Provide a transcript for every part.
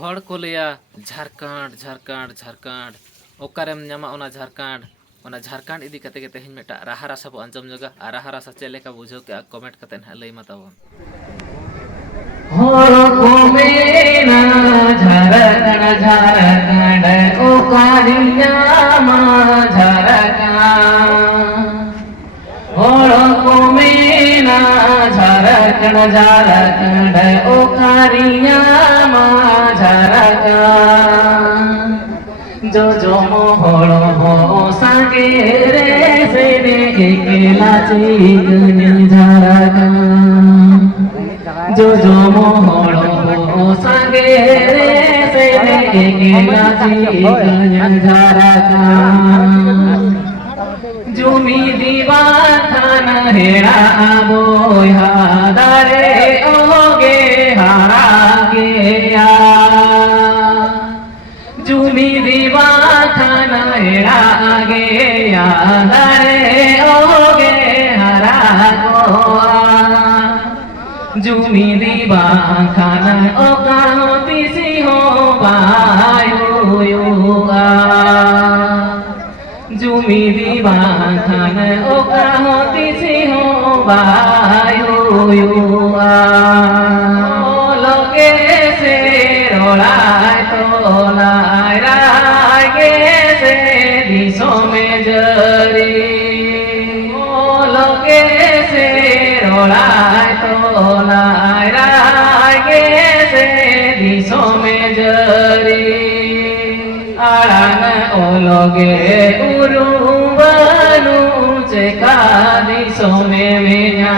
हड़ को लिया झारखंड झारखंड झारखंड ओकारेम न्यामा ओना झारखंड इदी कते के तेहिन मेटा राहा रासा बो अंजम जगा आ राहा रासा चेलेका बुझो के कमेंट कते ना लई मताबो हड़ को मेना झारखंड झारखंड ओकारी न्यामा झारखंड हड़ को मेना झारखंड झारखंड ओकारी न्यामा जो जो मोहड़ हो सागे रे से रे एकेला चिकनी झारखंड जो जो मोहड़ हो सागे रे से रे एकेला चिकनी झारखंड जुमी दीवा खान हेड़ा आबो यादारे ओगे हारा गया जुमी दीवा खान हेड़ा गया यादारे ओगे हारा गोआ जुमी दीवा खान ओका तीसी हो बायो युगा जुमी दीवा खान ओका होती सी हो बायो युआ लोगे से रोलाय तो लाय रागे से दिशो में जरी लोगे से रोलाय तो लाय रागे से दिशो में जरी आड़ान ओलोगे उरुबनु चेकादी सोमे मेन्या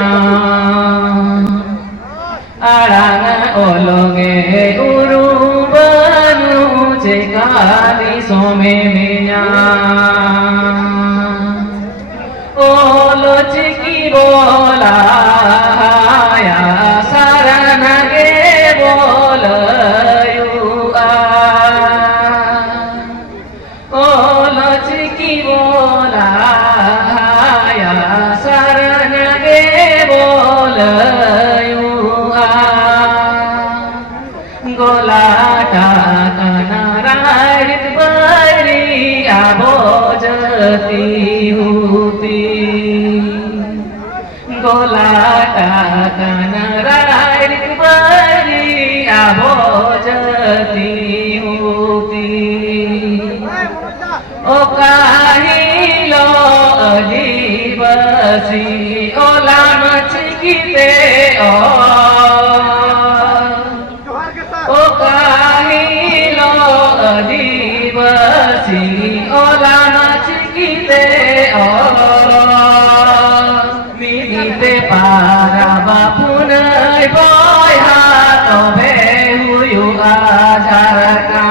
आड़ान ओलोगे उरुबनु चेकादी सोमे मेन्या ओलो चिकी बोला या सारनगे बोल गोलाटा कनारायत बरी आबो जती हुती गोलाटा कनारायत बरी आबो जती हुती ओ काहिलो अजीबसी ओला मचकीते दिवसी ओला नचकीते मिनीते पारा बापुन बया तबे हुयु आझारका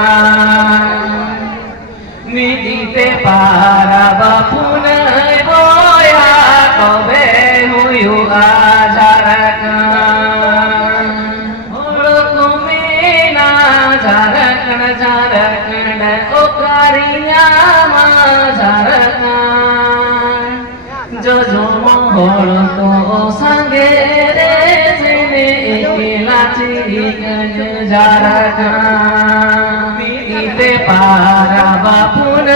मिनीते पारा बापुन बया तबे हुयु आझारका झारखंड झारखंड ओकारिया मा झारखंड जो जो मोहड़ को संगे रे सेने एकेला चिकन झारखंड मिनीते पारा बापुन